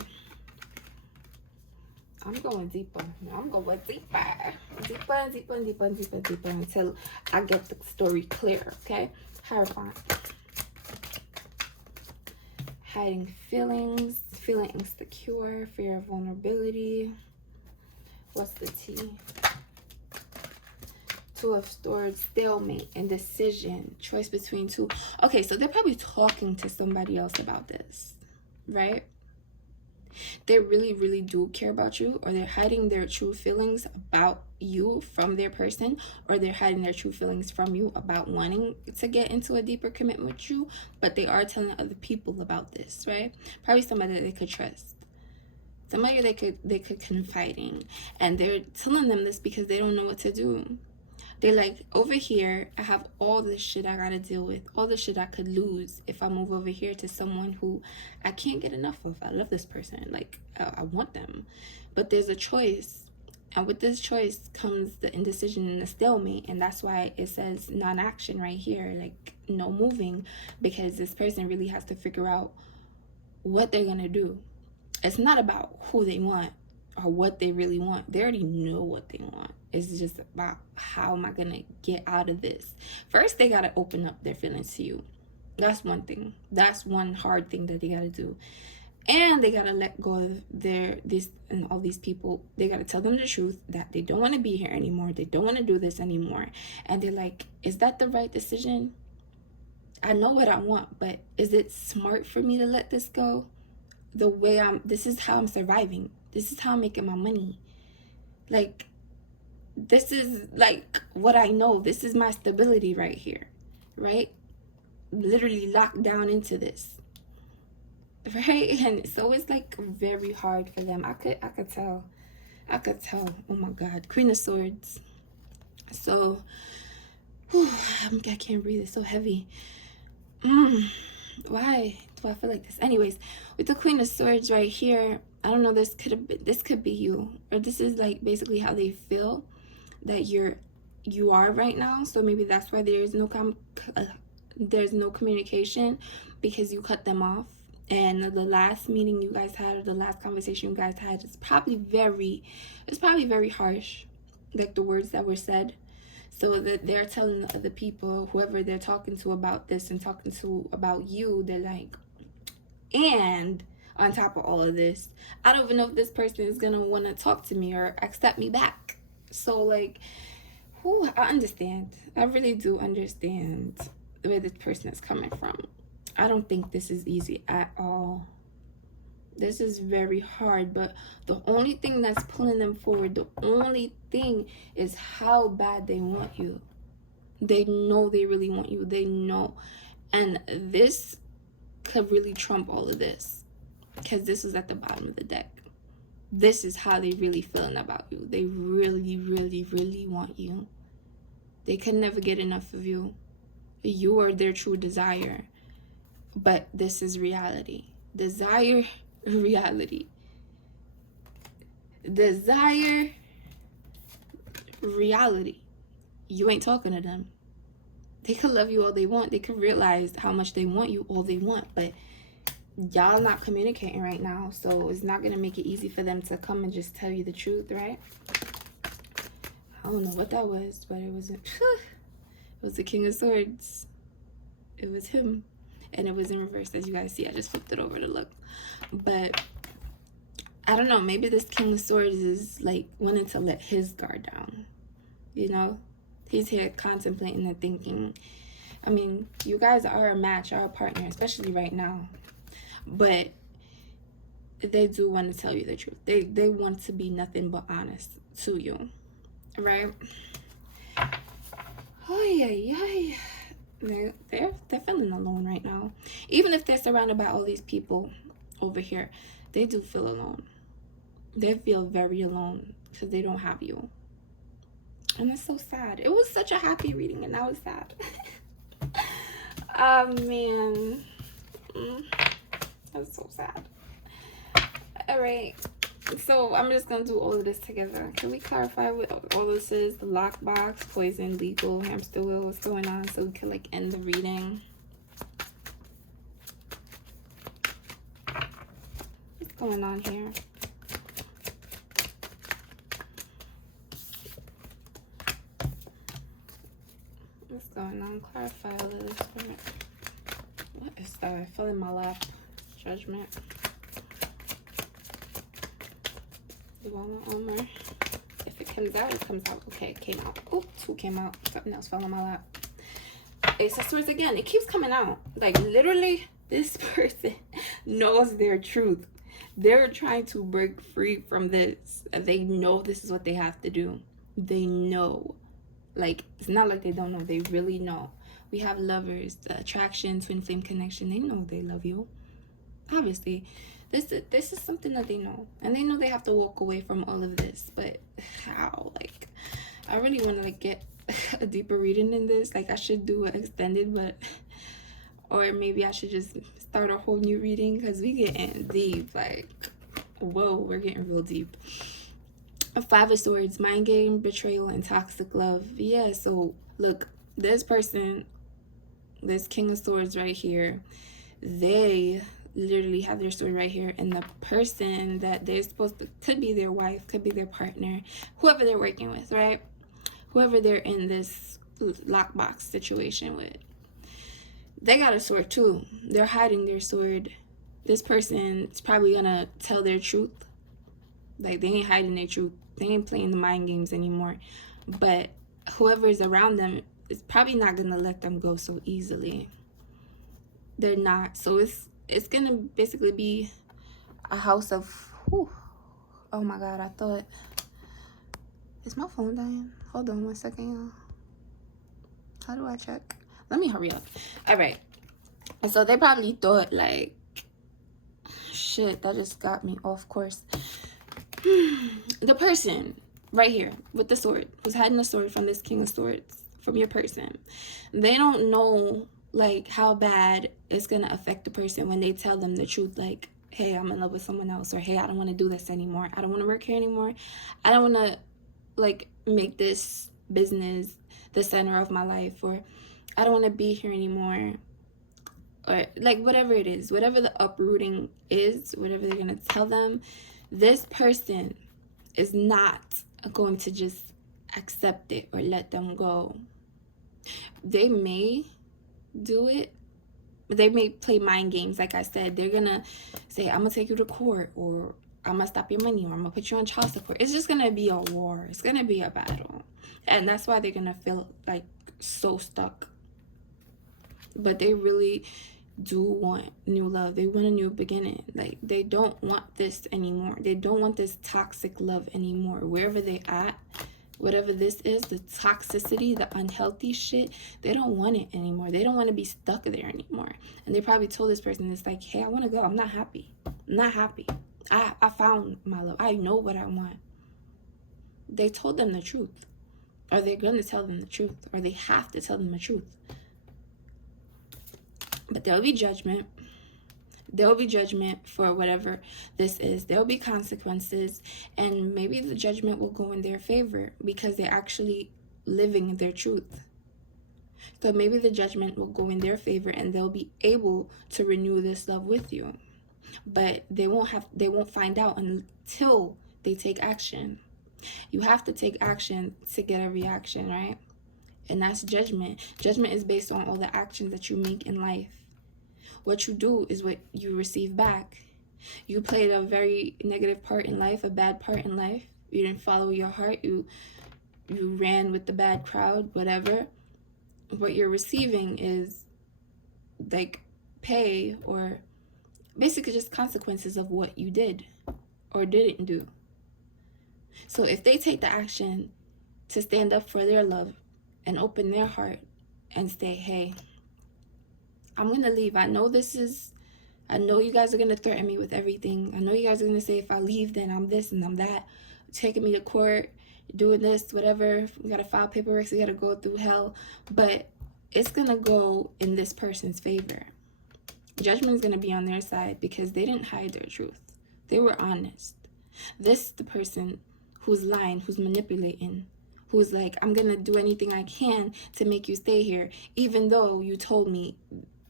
I'm going deeper. I'm going deeper. Deeper and deeper and deeper and deeper and deeper until I get the story clear, okay? Hierophant. Hiding feelings, feeling insecure, fear of vulnerability. What's the tea? Two of Swords, stalemate, indecision, choice between two. Okay, so they're probably talking to somebody else about this, right? They really, really do care about you, or they're hiding their true feelings about you from their person, or they're hiding their true feelings from you about wanting to get into a deeper commitment with you, but they are telling other people about this, right? Probably somebody that they could trust, somebody they could confide in, and they're telling them this because they don't know what to do. They're like, over here, I have all this shit I gotta deal with, all the shit I could lose if I move over here to someone who I can't get enough of. I love this person, like, I want them. But there's a choice. And with this choice comes the indecision and the stalemate. And that's why it says non-action right here, like no moving, because this person really has to figure out what they're gonna do. It's not about who they want or what they really want. They already know what they want. It's just about how am I gonna get out of this. First, they gotta open up their feelings to you. That's one thing. That's one hard thing that they gotta do. And they gotta let go of all these people. They gotta tell them the truth that they don't want to be here anymore. They don't want to do this anymore. And they're like, is that the right decision? I know what I want, but is it smart for me to let this go? This is how I'm surviving. This is how I'm making my money. Like, this is like what I know. This is my stability right here, right? Literally locked down into this, right? And so it's like very hard for them. I could tell. Oh my God, Queen of Swords. So, I can't breathe. It's so heavy. Why do I feel like this? Anyways, with the Queen of Swords right here, I don't know. This could be you, or this is like basically how they feel that you are right now. So maybe that's why there's no communication, because you cut them off. And the last meeting you guys had, or the last conversation you guys had, it's probably very harsh, like the words that were said. So that they're telling the other people, whoever they're talking to about this and talking to about you, they're like, and on top of all of this, I don't even know if this person is gonna want to talk to me or accept me back. So like, I understand. I really do understand where this person is coming from. I don't think this is easy at all. This is very hard, but the only thing that's pulling them forward, the only thing is how bad they want you. They know they really want you. They know. And this could really trump all of this, because this is at the bottom of the deck. This is how they really feeling about you. They really, really, really want you. They can never get enough of you. You are their true desire. But this is reality. Desire, reality. Desire, reality. You ain't talking to them. They could love you all they want. They could realize how much they want you all they want. But y'all not communicating right now. So it's not going to make it easy for them to come and just tell you the truth, right? I don't know what that was, but it wasn't. It was the King of Swords. It was him. And it was in reverse, as you guys see. I just flipped it over to look. But I don't know. Maybe this King of Swords is like wanting to let his guard down. You know? He's here contemplating and thinking. I mean, you guys are a match, are a partner, especially right now. But they do want to tell you the truth. They want to be nothing but honest to you. Right? Oh, yeah. They're feeling alone right now. Even if they're surrounded by all these people over here, they do feel alone. They feel very alone because they don't have you. And it's so sad. It was such a happy reading, and now it's sad. Oh, man. That's so sad. All right. So I'm just going to do all of this together. Can we clarify what all this is? The lockbox, poison, legal, hamster wheel, what's going on? So we can like end the reading. What's going on here? What's going on? Clarify all of this for me. What is that? I fell in my lap. Judgment. You want one more? If it comes out, it comes out. Okay, it came out. Oh, two came out. Something else fell in my lap. Ace of Swords again. It keeps coming out. Like, literally, this person knows their truth. They're trying to break free from this. They know this is what they have to do. They know. Like, it's not like they don't know. They really know. We have lovers, the attraction, twin flame connection. They know they love you. Obviously. This is something that they know. And they know they have to walk away from all of this. But how? Like, I really want to, like, get a deeper reading in this. Like, I should do an extended, but... Or maybe I should just start a whole new reading. Because we getting deep. Like, whoa, we're getting real deep. Five of Swords, mind game, betrayal, and toxic love. Yeah, so, look, this person, this King of Swords right here, they... literally have their sword right here, and the person that they're supposed to, could be their wife, could be their partner, whoever they're working with, right? Whoever they're in this lockbox situation with, they got a sword too. They're hiding their sword. This person is probably gonna tell their truth. Like, they ain't hiding their truth. They ain't playing the mind games anymore. But whoever's around them is probably not gonna let them go so easily. They're not. So it's gonna basically be a house of, whew. Oh my god, I thought, is my phone dying? Hold on 1 second, y'all. How do I check? Let me hurry up. All right. And so they probably thought, like, shit, that just got me off course. The person right here with the sword, who's hiding the sword from this King of Swords, from your person, they don't know, like, how bad it's gonna affect the person when they tell them the truth. Like, hey, I'm in love with someone else, or hey, I don't want to do this anymore, I don't want to work here anymore, I don't want to, like, make this business the center of my life, or I don't want to be here anymore, or like whatever it is, whatever the uprooting is, whatever they're gonna tell them, this person is not going to just accept it or let them go. They may do it, but they may play mind games. Like I said, they're gonna say, I'm gonna take you to court, or I'm gonna stop your money, or I'm gonna put you on child support. It's just gonna be a war. It's gonna be a battle, and that's why they're gonna feel like so stuck. But they really do want new love. They want a new beginning. Like, they don't want this anymore. They don't want this toxic love anymore. Wherever they at, whatever this is, the toxicity, the unhealthy shit, they don't want it anymore. They don't want to be stuck there anymore. And they probably told this person, it's like, hey, I want to go. I'm not happy. I'm not happy. I found my love. I know what I want. They told them the truth. Or they're going to tell them the truth, or they have to tell them the truth. But there'll be judgment. There'll be judgment for whatever this is. There'll be consequences, and maybe the judgment will go in their favor because they're actually living their truth. So maybe the judgment will go in their favor and they'll be able to renew this love with you. But they won't find out until they take action. You have to take action to get a reaction, right? And that's judgment. Judgment is based on all the actions that you make in life. What you do is what you receive back. You played a very negative part in life, a bad part in life. You didn't follow your heart. You ran with the bad crowd, whatever. What you're receiving is like pay, or basically just consequences of what you did or didn't do. So if they take the action to stand up for their love and open their heart and say, hey, I'm going to leave. I know you guys are going to threaten me with everything. I know you guys are going to say if I leave, then I'm this and I'm that. Taking me to court, doing this, whatever. We got to file paperwork, so we got to go through hell. But it's going to go in this person's favor. Judgment is going to be on their side because they didn't hide their truth. They were honest. This is the person who's lying, who's manipulating, who's like, I'm going to do anything I can to make you stay here, even though you told me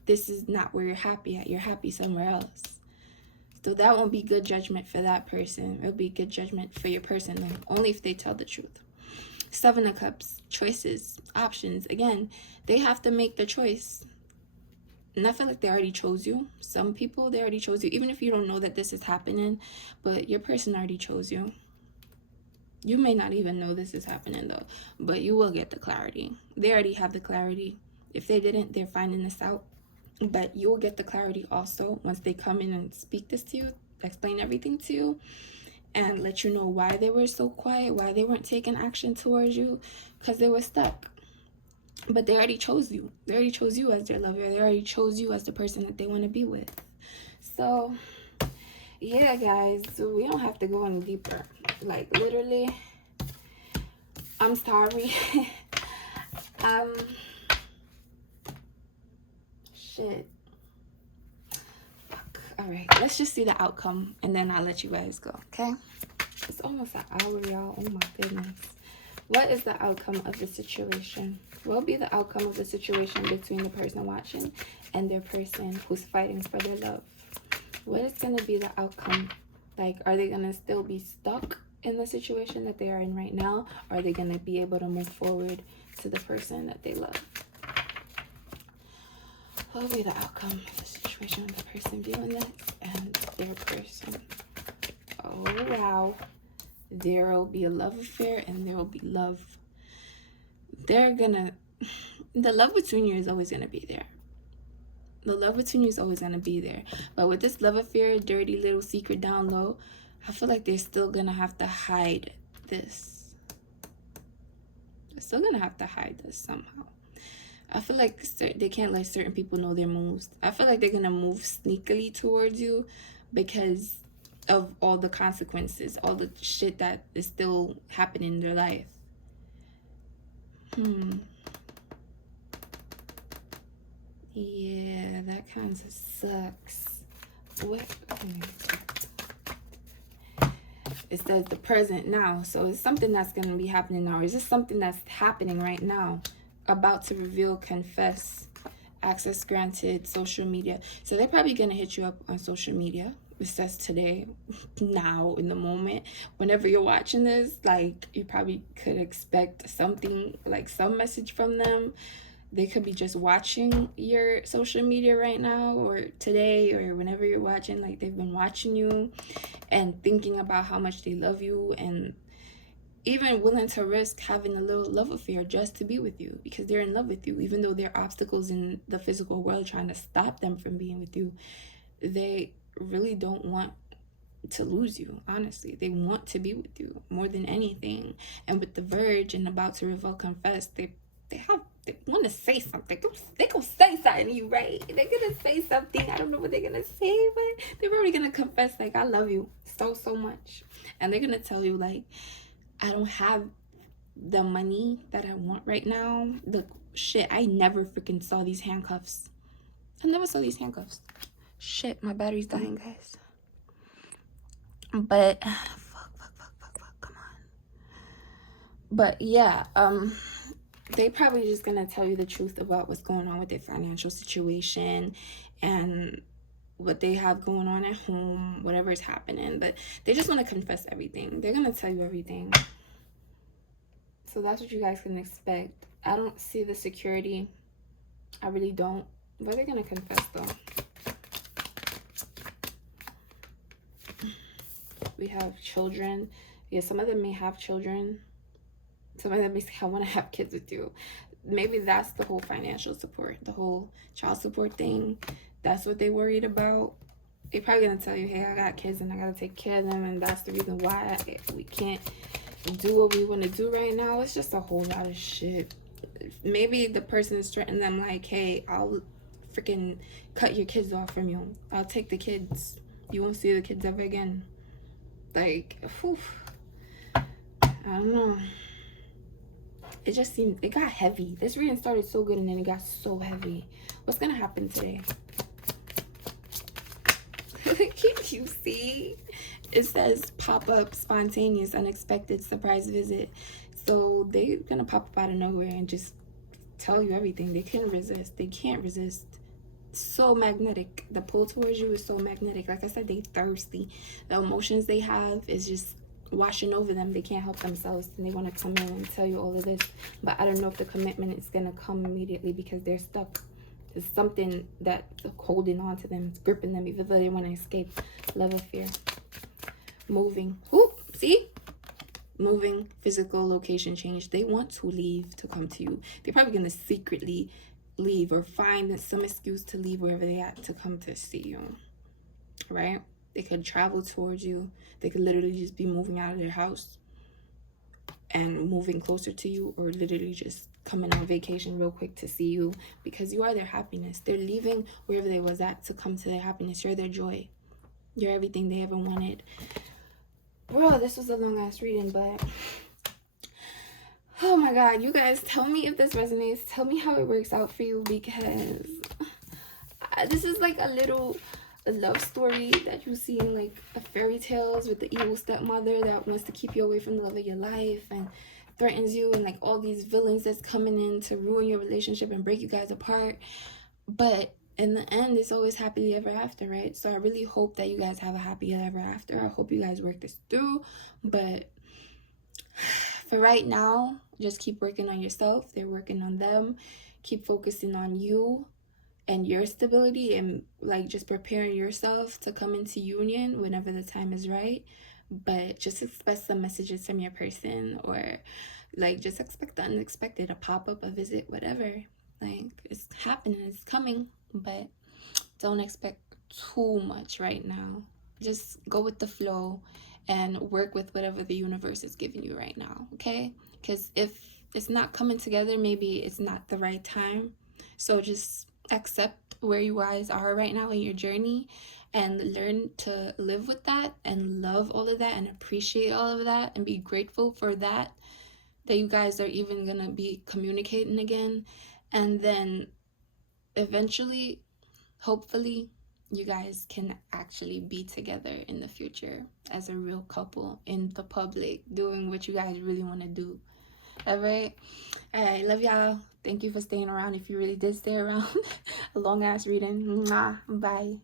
this is not where you're happy at. You're happy somewhere else. So that won't be good judgment for that person. It'll be good judgment for your person, then, only if they tell the truth. 7 of Cups, choices, options. Again, they have to make the choice. And I feel like they already chose you. Some people, they already chose you. Even if you don't know that this is happening, but your person already chose you. You may not even know this is happening, though. But you will get the clarity. They already have the clarity. If they didn't, they're finding this out. But you'll get the clarity also once they come in and speak this to you, explain everything to you, and let you know why they were so quiet, why they weren't taking action towards you, because they were stuck. But they already chose you. They already chose you as their lover. They already chose you as the person that they want to be with. So, yeah, guys, so we don't have to go any deeper. Like, literally, I'm sorry. Shit. Fuck. All right, let's just see the outcome, and then I'll let you guys go, okay? It's almost an hour, y'all. Oh, my goodness. What is the outcome of the situation? What will be the outcome of the situation between the person watching and their person who's fighting for their love? What is going to be the outcome? Like, are they going to still be stuck in the situation that they are in right now? Or are they going to be able to move forward to the person that they love? What will be the outcome of the situation with the person viewing this and their person? Oh, wow. There will be a love affair and there will be love. The love between you is always going to be there. The love between you is always going to be there. But with this love affair, dirty little secret down low, I feel like they're still going to have to hide this. They're still going to have to hide this somehow. I feel like they can't let certain people know their moves. I feel like they're going to move sneakily towards you because of all the consequences, all the shit that is still happening in their life. Yeah, that kind of sucks. What? It says the present now. So it's something that's going to be happening now. Or is this something that's happening right now? About to reveal, confess, access granted, social media. So they're probably going to hit you up on social media. It says today, now, in the moment. Whenever you're watching this, like, you probably could expect something, like some message from them. They could be just watching your social media right now or today or whenever you're watching. Like, they've been watching you and thinking about how much they love you and even willing to risk having a little love affair just to be with you because they're in love with you. Even though there are obstacles in the physical world trying to stop them from being with you, they really don't want to lose you. Honestly, they want to be with you more than anything. And with the verge and about to reveal, confess, they want to say something. They're gonna say something to you, right? They're gonna say something. I don't know what they're gonna say, but they're probably gonna confess, like, I love you so much. And they're gonna tell you, like, I don't have the money that I want right now. The shit, I never freaking saw these handcuffs. I never saw these handcuffs. Shit, my battery's dying, guys. But fuck, come on. But yeah, they probably just gonna tell you the truth about what's going on with their financial situation and what they have going on at home, whatever is happening. But they just want to confess everything. They're gonna tell you everything. So that's what you guys can expect. I don't see the security. I really don't. But they're gonna confess though. We have children. Yeah, some of them may have children. Some of them may say, I want to have kids with you. Maybe that's the whole financial support, the whole child support thing. That's what they worried about. They're probably gonna tell you, hey, I got kids and I gotta take care of them, and that's the reason why we can't do what we want to do right now. It's just a whole lot of shit. Maybe the person is threatening them like, hey, I'll freaking cut your kids off from you. I'll take the kids. You won't see the kids ever again. Like, whew. I don't know. It just seemed, it got heavy. This reading started so good and then it got so heavy. What's gonna happen today? You see? It says pop-up, spontaneous, unexpected, surprise visit. So they're gonna pop up out of nowhere and just tell you everything. They can't resist. They can't resist. So magnetic. The pull towards you is so magnetic. Like I said, they thirsty. The emotions they have is just washing over them. They can't help themselves and they want to come in and tell you all of this. But I don't know if the commitment is gonna come immediately because they're stuck. There's something that's holding on to them. It's gripping them even though they want to escape. Love or fear. Moving. Whoop, see? Moving, physical location change. They want to leave to come to you. They're probably going to secretly leave or find some excuse to leave wherever they at to come to see you. Right? They could travel towards you. They could literally just be moving out of their house and moving closer to you, or literally just coming on vacation real quick to see you because you are their happiness. They're leaving wherever they was at to come to their happiness. You're their joy. You're everything they ever wanted. Bro, this was a long ass reading, but oh my god, you guys, tell me if this resonates. Tell me how it works out for you, because this is like a little love story that you see in like fairy tales with the evil stepmother that wants to keep you away from the love of your life and threatens you, and like all these villains that's coming in to ruin your relationship and break you guys apart. But in the end, it's always happily ever after, right? So I really hope that you guys have a happy ever after. I hope you guys work this through. But for right now, just keep working on yourself. They're working on them. Keep focusing on you and your stability, and like just preparing yourself to come into union whenever the time is right. But just expect some messages from your person, or like just expect the unexpected, a pop-up, a visit, whatever. Like, it's happening, it's coming, but don't expect too much right now. Just go with the flow and work with whatever the universe is giving you right now, okay? Because if it's not coming together, maybe it's not the right time. So just accept where you guys are right now in your journey and learn to live with that and love all of that and appreciate all of that and be grateful for that you guys are even gonna be communicating again. And then eventually, hopefully, you guys can actually be together in the future as a real couple in the public, doing what you guys really want to do. All right, love y'all. Thank you for staying around if you really did stay around. A long ass reading. Mwah. Bye.